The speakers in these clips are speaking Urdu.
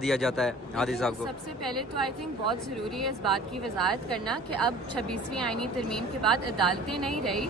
دیا جاتا ہے ہادی صاحب کو؟ سب سے پہلے تو آئی تھنک بہت ضروری ہے اس بات کی وضاحت کرنا کہ اب 26ویں آئینی ترمیم کے بعد عدالتیں نہیں رہی،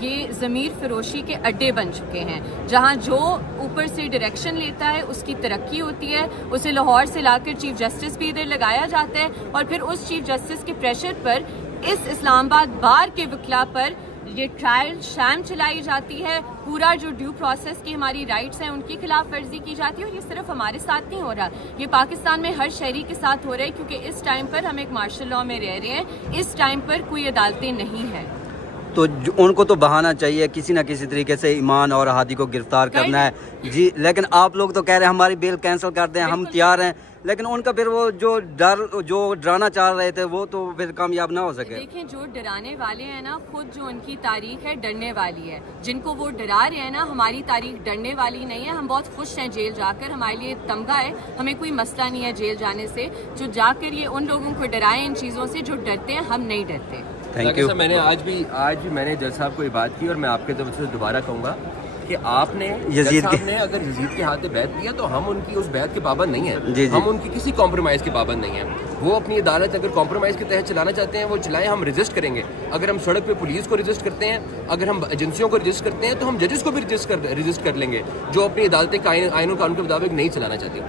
یہ ضمیر فروشی کے اڈے بن چکے ہیں، جہاں جو اوپر سے ڈائریکشن لیتا ہے اس کی ترقی ہوتی ہے، اسے لاہور سے لا کر چیف جسٹس بھی ادھر لگایا جاتا ہے، اور پھر اس چیف جسٹس کے پریشر پر اس اسلام آباد بار کے وکلا پر یہ ٹرائل شام چلائی جاتی ہے، پورا جو ڈیو پروسیس کی ہماری رائٹس ہیں ان کی خلاف ورزی کی جاتی ہے، اور یہ صرف ہمارے ساتھ نہیں ہو رہا، یہ پاکستان میں ہر شہری کے ساتھ ہو رہا ہے، کیونکہ اس ٹائم پر ہم ایک مارشل لاء میں رہ رہے ہیں، اس ٹائم پر کوئی عدالتیں نہیں ہیں۔ تو ان کو تو بہانا چاہیے کسی نہ کسی طریقے سے ایمان اور ہادی کو گرفتار کرنا ہے جی، لیکن آپ لوگ تو کہہ رہے ہیں ہماری بیل کینسل کر دیں، ہم تیار ہیں، لیکن ان کا پھر وہ جو ڈرانا چاہ رہے تھے وہ تو پھر کامیاب نہ ہو سکے۔ دیکھیں جو ڈرانے والے ہیں نا، خود جو ان کی تاریخ ہے ڈرنے والی ہے، جن کو وہ ڈرا رہے ہیں نا، ہماری تاریخ ڈرنے والی نہیں ہے، ہم بہت خوش ہیں جیل جا کر، ہمارے لیے تمغہ ہے، ہمیں کوئی مسئلہ نہیں ہے جیل جانے سے، جو جا کر یہ ان لوگوں کو ڈرائیں ان چیزوں سے جو ڈرتے ہیں، ہم نہیں ڈرتے۔ Thank you. میں نے آج بھی میں نے جج صاحب کو یہ بات کی، اور میں آپ کے طرف سے دوبارہ کہوں گا کہ آپ نے یزید صاحب نے اگر یزید کے ہاتھ میں بیعت دیا تو ہم ان کی اس بیعت کے پابند نہیں ہیں، جی ہم ان کی کسی کمپرومائز کے پابند نہیں ہیں۔ وہ اپنی عدالت اگر کمپرومائز کے تحت چلانا چاہتے ہیں وہ چلائیں، ہم رجسٹ کریں گے۔ اگر ہم سڑک پہ پولیس کو رجسٹ کرتے ہیں، اگر ہم ایجنسیوں کو رجسٹ کرتے ہیں، تو ہم ججز کو بھی رجسٹ کر لیں گے جو اپنی عدالتیں آئین و قانون کے مطابق نہیں چلانا چاہتی۔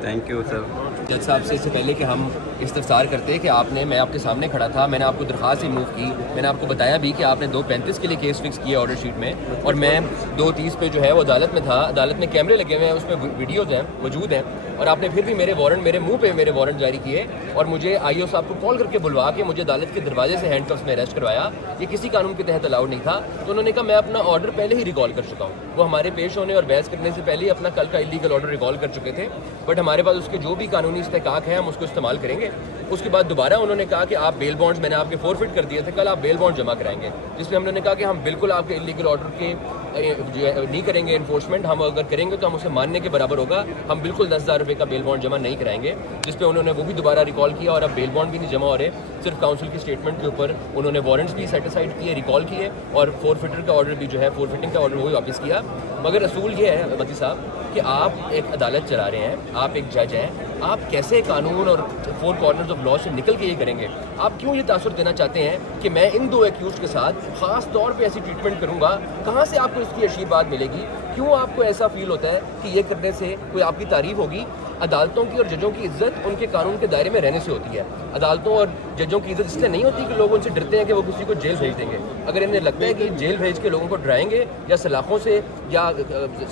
Thank you sir. جج صاحب سے اس سے پہلے کہ ہم استفسار کرتے کہ میں آپ کے سامنے کھڑا تھا، میں نے آپ کو درخواست موو کی، میں نے آپ کو بتایا بھی کہ آپ نے 2:35 کے لیے کیس فکس کیا آرڈر شیٹ میں، اور میں 2:30 پہ جو ہے وہ عدالت میں تھا، عدالت میں کیمرے لگے ہوئے ہیں، اس میں ویڈیوز ہیں موجود ہیں، اور آپ نے پھر بھی میرے منہ پہ میرے وارنٹ جاری کیے، اور مجھے آئی او صاحب کو کال کر کے بلوا کے مجھے عدالت کے دروازے سے ہینڈ کفس میں اریسٹ کروایا۔ یہ کسی قانون کے تحت الاؤڈ نہیں تھا، تو انہوں نے کہا میں اپنا آرڈر پہلے ہی ریکال کر چکا ہوں، وہ ہمارے پیش ہونے اور بحث کرنے سے پہلے ہی اپنا کل کا الیگل آرڈر ریکال کر چکے تھے، بٹ ہمارے پاس اس کے جو بھی قانونی استحقاق ہیں ہم اس کو استعمال کریں گے۔ اس کے بعد دوبارہ انہوں نے کہا کہ آپ بیل بانڈز میں نے آپ کے فورفٹ کر دیے تھے، کل آپ بیل بانڈ جمع کرائیں گے، جس میں ہم نے کہا کہ ہم بالکل آپ کے الیگل آرڈر کے نہیں کریں گے انفورسمنٹ، ہم اگر کریں گے تو ہم اسے ماننے کے برابر ہوگا، ہم بالکل 10,000 روپے کا بیل بانڈ جمع نہیں کرائیں گے، جس پہ انہوں نے وہ بھی دوبارہ ریکال کیا، اور اب بیل بانڈ بھی نہیں جمع ہو رہے، صرف کاؤنسل کی اسٹیٹمنٹ کے اوپر انہوں نے وارنٹس بھی سیٹیسفائڈ کیے، ریکال کیے، اور فورفٹر کا آرڈر بھی جو ہے فورفٹنگ کا آرڈر وہی واپس کیا۔ مگر اصول یہ ہے متی صاحب کہ آپ ایک عدالت چلا رہے ہیں، آپ ایک جج ہیں، آپ کیسے قانون اور 4 کارنرز آف لا سے نکل کے یہ کریں گے؟ آپ کیوں یہ تاثر دینا چاہتے ہیں کہ میں ان 2 ایکیوزڈ کے ساتھ خاص طور پہ ایسی ٹریٹمنٹ کروں گا؟ کہاں سے آپ کو اس کی عجیب بات ملے گی؟ کیوں آپ کو ایسا فیل ہوتا ہے کہ یہ کرنے سے کوئی آپ کی تعریف ہوگی؟ عدالتوں کی اور ججوں کی عزت ان کے قانون کے دائرے میں رہنے سے ہوتی ہے۔ عدالتوں اور ججوں کی عزت اس لیے نہیں ہوتی کہ لوگ ان سے ڈرتے ہیں کہ وہ کسی کو جیل بھیج دیں گے۔ اگر انہیں لگتا ہے کہ جیل بھیج کے لوگوں کو ڈرائیں گے یا سلاخوں سے یا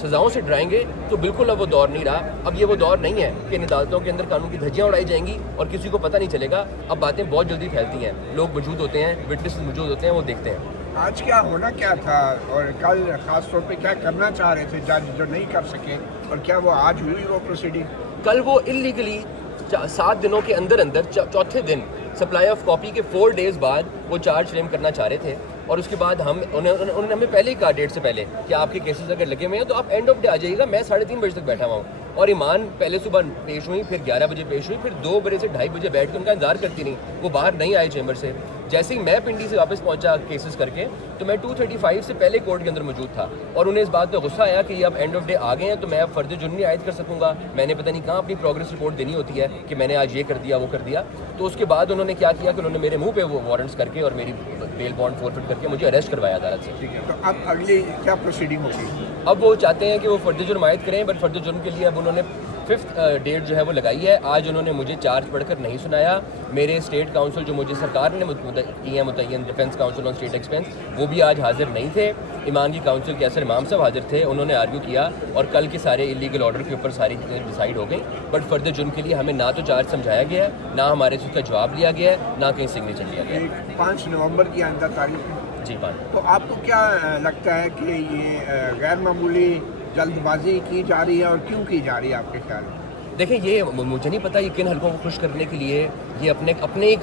سزاؤں سے ڈرائیں گے تو بالکل اب وہ دور نہیں رہا۔ اب یہ وہ دور نہیں ہے کہ ان عدالتوں کے اندر قانون کی دھجیاں اڑائی جائیں گی اور کسی کو پتہ نہیں چلے گا۔ اب باتیں بہت جلدی پھیلتی ہیں، لوگ موجود ہوتے ہیں، وٹنس موجود ہوتے ہیں، وہ دیکھتے ہیں۔ آج کیا ہونا کیا تھا اور کل خاص طور پہ کیا کرنا چاہ رہے تھے جج جو نہیں کر سکے، اور کیا وہ آج ہوئی وہ پروسیڈنگ؟ کل وہ انلیگلی 7 دنوں کے اندر چوتھے دن سپلائی آف کاپی کے 4 ڈیز بعد وہ چارج فریم کرنا چاہ رہے تھے، اور اس کے بعد انہوں نے ہمیں پہلے ہی کہا ڈیٹ سے پہلے کہ آپ کے کیسز اگر لگے ہوئے ہیں تو آپ اینڈ آف ڈے آ جائیے گا۔ میں 3:30 بجے تک بیٹھا ہوا ہوں، اور ایمان پہلے صبح پیش ہوئی، پھر 11 بجے پیش ہوئی، پھر 2 بجے سے 2:30 بجے بیٹھ کے ان کا انتظار کرتی رہی، وہ باہر نہیں آئے چیمبر سے۔ جیسے ہی میں پنڈی سے واپس پہنچا کیسز کر کے تو میں 2:35 سے پہلے کورٹ کے اندر موجود تھا، اور انہیں اس بات پہ غصہ آیا کہ یہ اب اینڈ آف ڈے آ گئے ہیں تو میں اب فرد جرم نہیں عائد کر سکوں گا، میں نے پتہ نہیں کہاں اپنی پروگرس رپورٹ دینی ہوتی ہے کہ میں نے آج یہ کر دیا وہ کر دیا۔ تو اس کے بعد انہوں نے کیا کیا کہ انہوں نے میرے منہ پہ وہ وارنٹس کر کے اور میری بیل بانڈ فورفٹ کر کے مجھے اریسٹ کروایا عدالت سے۔ ٹھیک ہے، تو اب اگلی کیا پروسیڈنگ ہوگی؟ اب وہ چاہتے ہیں کہ وہ فرد جرم عائد کریں، بٹ فرد جرم کے لیے اب انہوں نے 5th ڈیٹ جو ہے وہ لگائی ہے۔ آج انہوں نے مجھے چارج پڑھ کر نہیں سنایا، میرے اسٹیٹ کاؤنسل جو مجھے سرکار نے کی ہیں متعین defence council on state expense, وہ بھی آج حاضر نہیں تھے۔ ایمان کی کاؤنسل کے اثر امام صاحب حاضر تھے، انہوں نے آرگیو کیا، اور کل کے سارے الیگل آرڈر کے اوپر ساری چیزیں ڈیسائیڈ ہو گئیں، بٹ فرد جرم کے لیے ہمیں نہ تو چارج سمجھایا گیا ہے، نہ ہمارے سے اس کا جواب لیا گیا ہے، نہ کہیں سگنیچر لیا گیا ہے۔ 5 نومبر کی آئندہ تاریخ ہے جی بات تو آپ کو کیا لگتا ہے کہ یہ غیر معمولی جلد بازی کی جا رہی ہے، اور کیوں کی جا رہی ہے آپ کے خیال میں؟ دیکھیں، یہ مجھے نہیں پتا یہ کن حلقوں کو خوش کرنے کے لیے یہ اپنے ہی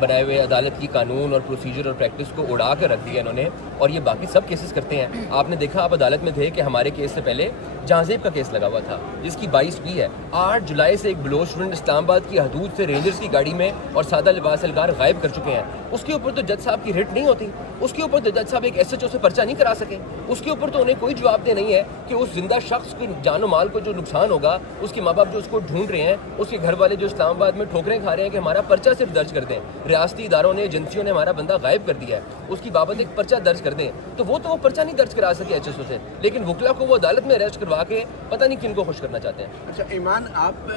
بنائے ہوئے عدالت کی قانون اور پروسیجر اور پریکٹس کو اڑا کر رکھ دیا انہوں نے، اور یہ باقی سب کیسز کرتے ہیں۔ آپ نے دیکھا، آپ عدالت میں تھے کہ ہمارے کیس سے پہلے جہانزیب کا کیس لگا ہوا تھا جس کی 22 بھی ہے۔ 8 جولائی سے ایک بلوچ اسٹوڈنٹ اسلام آباد کی حدود سے رینجرز کی گاڑی میں اور سادہ لباس اہلکار غائب کر چکے ہیں۔ اس کے اوپر تو جج صاحب کی رٹ نہیں ہوتی، اس کے اوپر تو جج صاحب ایک ایس ایچ او سے پرچہ نہیں کرا سکے، اس کے اوپر تو انہیں کوئی جواب دہ نہیں ہے کہ اس زندہ شخص کو جان و مال کو جو نقصان ہوگا، اس کے ماں باپ جو اس کو ڈھونڈ رہے ہیں، اس کے گھر والے جو اسلام آباد میں ٹھوکریں کھا رہے ہیں کہ ہمارا پرچہ صرف درج کر دیں، ریاستی اداروں نے ایجنسیوں نے ہمارا بندہ غائب کر دیا ہے، اس کی بابت ایک پرچہ درج کر دیں، تو وہ پرچہ نہیں درج کرا سکے HSO سے، لیکن وکلا کو وہ عدالت میں اریسٹ کروا کے پتہ نہیں کن کو خوش کرنا چاہتے ہیں۔ اچھا ایمان، آپ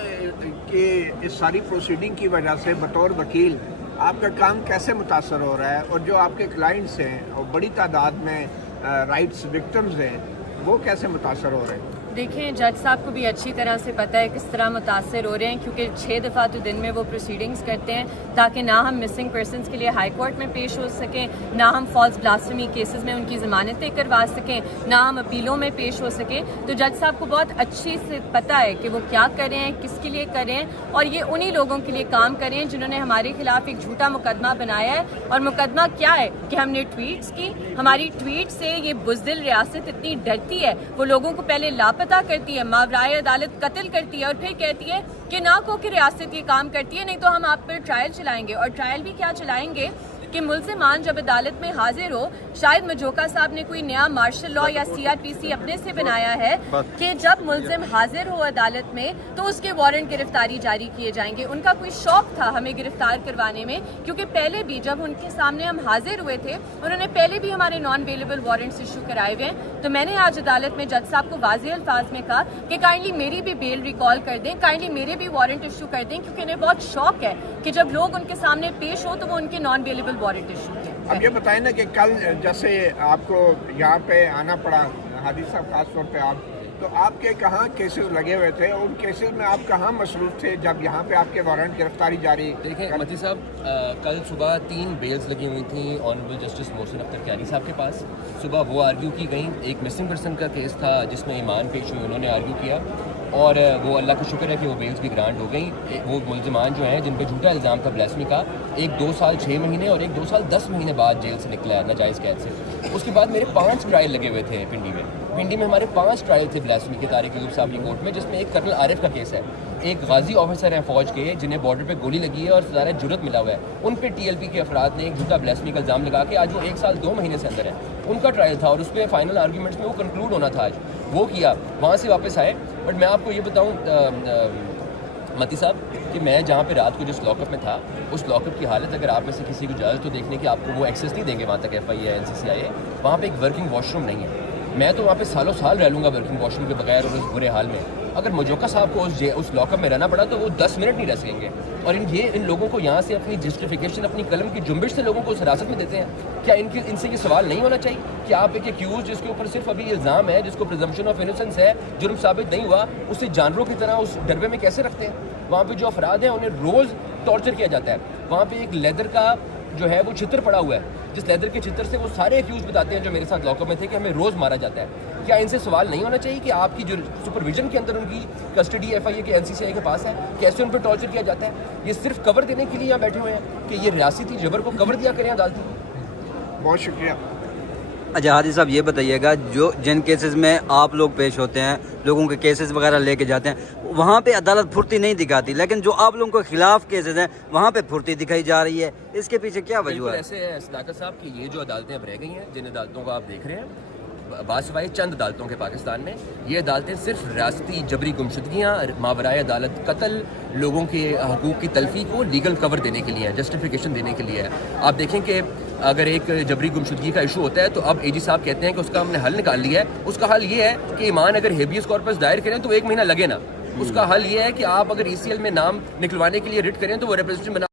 کے اس ساری پروسیڈنگ کی وجہ سے بطور وکیل آپ کا کام کیسے متاثر ہو رہا ہے، اور جو آپ کے کلائنٹس ہیں اور بڑی تعداد میں رائٹس وکٹمز ہیں وہ کیسے متاثر ہو رہے ہیں؟ دیکھیں جج صاحب کو بھی اچھی طرح سے پتہ ہے کس طرح متاثر ہو رہے ہیں، کیونکہ 6 دفعہ تو دن میں وہ پروسیڈنگز کرتے ہیں تاکہ نہ ہم مسنگ پرسنس کے لیے ہائی کورٹ میں پیش ہو سکیں، نہ ہم فالس بلاسفیمی کیسز میں ان کی ضمانتیں کروا سکیں، نہ ہم اپیلوں میں پیش ہو سکیں۔ تو جج صاحب کو بہت اچھی سے پتہ ہے کہ وہ کیا کر رہے ہیں، کس کے لیے کر رہے ہیں، اور یہ انہی لوگوں کے لیے کام کر رہے ہیں جنہوں نے ہمارے خلاف ایک جھوٹا مقدمہ بنایا ہے۔ اور مقدمہ کیا ہے کہ ہم نے ٹویٹس کی، ہماری ٹویٹ سے یہ بزدل ریاست اتنی ڈرتی ہے، وہ لوگوں کو پہلے لاپتہ کرتی ہے، ماورائے عدالت قتل کرتی ہے، اور پھر کہتی ہے کہ نہ کو کہ ریاست یہ کام کرتی ہے، نہیں تو ہم آپ پر ٹرائل چلائیں گے۔ اور ٹرائل بھی کیا چلائیں گے کہ ملزمان جب عدالت میں حاضر ہو، شاید مجوکا صاحب نے کوئی نیا مارشل لا یا CRPC اپنے سے بنایا ہے کہ جب ملزم حاضر ہو عدالت میں تو اس کے وارنٹ گرفتاری جاری کیے جائیں گے۔ ان کا کوئی شوق تھا ہمیں گرفتار کروانے میں، کیونکہ پہلے بھی جب ان کے سامنے ہم حاضر ہوئے تھے انہوں نے پہلے بھی ہمارے نان ویلیبل وارنٹس ایشو کرائے ہوئے ہیں۔ تو میں نے آج عدالت میں جج صاحب کو واضح الفاظ میں کہا کہ کائنڈلی میری بھی بیل ریکال کر دیں، کائنڈلی میرے بھی وارنٹ ایشو کر دیں، کیونکہ انہیں بہت شوق ہے کہ جب لوگ ان کے سامنے پیش ہو تو وہ ان کے نان ویلیبل وارنٹ ایشو کریں۔ اب یہ بتائیں نا کہ کل جیسے آپ کو یہاں پہ آنا پڑا، ہادی صاحب خاص طور پہ تو آپ کے کہاں کیسز لگے ہوئے تھے، اور ان کیسز میں آپ کہاں مصروف تھے جب یہاں پہ آپ کے وارنٹ گرفتاری جاری؟ دیکھیں متی صاحب، کل صبح 3 بیلز لگی ہوئی تھیں آنریبل جسٹس محسن اختر کیانی صاحب کے پاس۔ صبح وہ آرگیو کی گئیں، ایک مسنگ پرسن کا کیس تھا جس میں ایمان پیش ہوئی، انہوں نے آرگیو کیا، اور وہ اللہ کا شکر ہے کہ وہ بیلز بھی گرانٹ ہو گئیں۔ وہ ملزمان جو ہیں جن پہ جھوٹا الزام تھا بلاسفیمی کا، ایک 2 سال 6 مہینے اور ایک 2 سال 10 مہینے بعد جیل سے نکلا ہے ناجائز قید سے۔ اس کے بعد میرے 5 ٹرائل لگے ہوئے تھے پنڈی میں ہمارے 5 ٹرائل تھے بلاسفیمی کے طارق ایوب صاحب کی کورٹ میں، جس میں ایک کرنل عارف کا کیس ہے، ایک غازی آفیسر ہیں فوج کے جنہیں بارڈر پہ گولی لگی ہے اور ظاہر جرت ملا ہوا ہے، ان پہ TLP کے افراد نے ایک جھوٹا بلاسفیمی کا الزام لگا کے آج وہ 1 سال 2 مہینے سے اندر ہے، ان کا ٹرائل تھا اور اس پہ فائنل آرگیومنٹس میں وہ کنکلوڈ ہونا تھا، آج وہ کیا، وہاں سے واپس آئے۔ بٹ میں آپ کو یہ بتاؤں متی صاحب کہ میں جہاں پہ رات کو جس لاک اپ میں تھا، اس لاک اپ کی حالت اگر آپ میں سے کسی کو جائز تو دیکھنے کی آپ کو وہ ایکسیس نہیں دیں گے وہاں تک، FI ہے NCCI ہے، وہاں پہ ایک ورکنگ واش روم نہیں ہے۔ میں تو وہاں پہ سالوں سال رہ لوں گا ورکنگ واش روم کے بغیر اور اس برے حال میں۔ اگر مجوکا صاحب کو اس لاک اپ میں رہنا پڑا تو وہ 10 منٹ نہیں رہ سکیں گے۔ اور ان لوگوں کو یہاں سے اپنی جسٹیفیکیشن، اپنی قلم کی جنبش سے لوگوں کو اس حراست میں دیتے ہیں۔ کیا ان سے یہ سوال نہیں ہونا چاہیے کہ آپ ایک ایکیوز جس کے اوپر صرف ابھی الزام ہے، جس کو پریزمپشن آف انوسنس ہے، جرم ثابت نہیں ہوا، اسے جانوروں کی طرح اس ڈربے میں کیسے رکھتے ہیں؟ وہاں پہ جو افراد ہیں انہیں روز ٹارچر کیا جاتا ہے۔ وہاں پہ ایک لیدر کا جو ہے وہ چھتر پڑا ہوا ہے، جس لیدر کے چھتر سے وہ سارے ایکیوز بتاتے ہیں جو میرے ساتھ لاک اپ میں تھے کہ ہمیں روز مارا جاتا ہے۔ کیا ان سے سوال نہیں ہونا چاہیے کہ آپ کی جو سپرویژن کے اندر ان کی کسٹڈی FIA کے NCCI کے پاس ہے، کیسے ان پہ ٹارچر کیا جاتا ہے؟ یہ صرف کور دینے کے لیے یہاں بیٹھے ہوئے ہیں کہ یہ ریاستی جبر کو کور دیا کریں عدالتی۔ بہت شکریہ۔ اچھا ہادی صاحب یہ بتائیے گا، جن کیسز میں آپ لوگ پیش ہوتے ہیں، لوگوں کے کیسز وغیرہ لے کے جاتے ہیں، وہاں پہ عدالت پھرتی نہیں دکھاتی، لیکن جو آپ لوگوں کے خلاف کیسز ہیں وہاں پہ پھرتی دکھائی جا رہی ہے، اس کے پیچھے کیا وجہ ہے؟ ایسے ہے صداقت صاحب کہ یہ جو عدالتیں اب رہ گئی ہیں، جن عدالتوں کو آپ دیکھ رہے ہیں باسوائے چند عدالتوں کے پاکستان میں، یہ عدالتیں صرف ریاستی جبری گمشدگیاں، ماورائے عدالت قتل، لوگوں کے حقوق کی تلفی کو لیگل کور دینے کے لیے ہے، جسٹیفیکیشن دینے کے لیے ہے۔ آپ دیکھیں کہ اگر ایک جبری گمشدگی کا ایشو ہوتا ہے تو اب AG صاحب کہتے ہیں کہ اس کا ہم نے حل نکال لیا ہے۔ اس کا حل یہ ہے کہ ایمان اگر ہیبیس کارپس دائر کریں تو 1 مہینہ لگے نا، اس کا حل یہ ہے کہ آپ اگر ECL میں نام نکلوانے کے لیے رٹ کریں تو وہ ریپریزنٹیشن بنا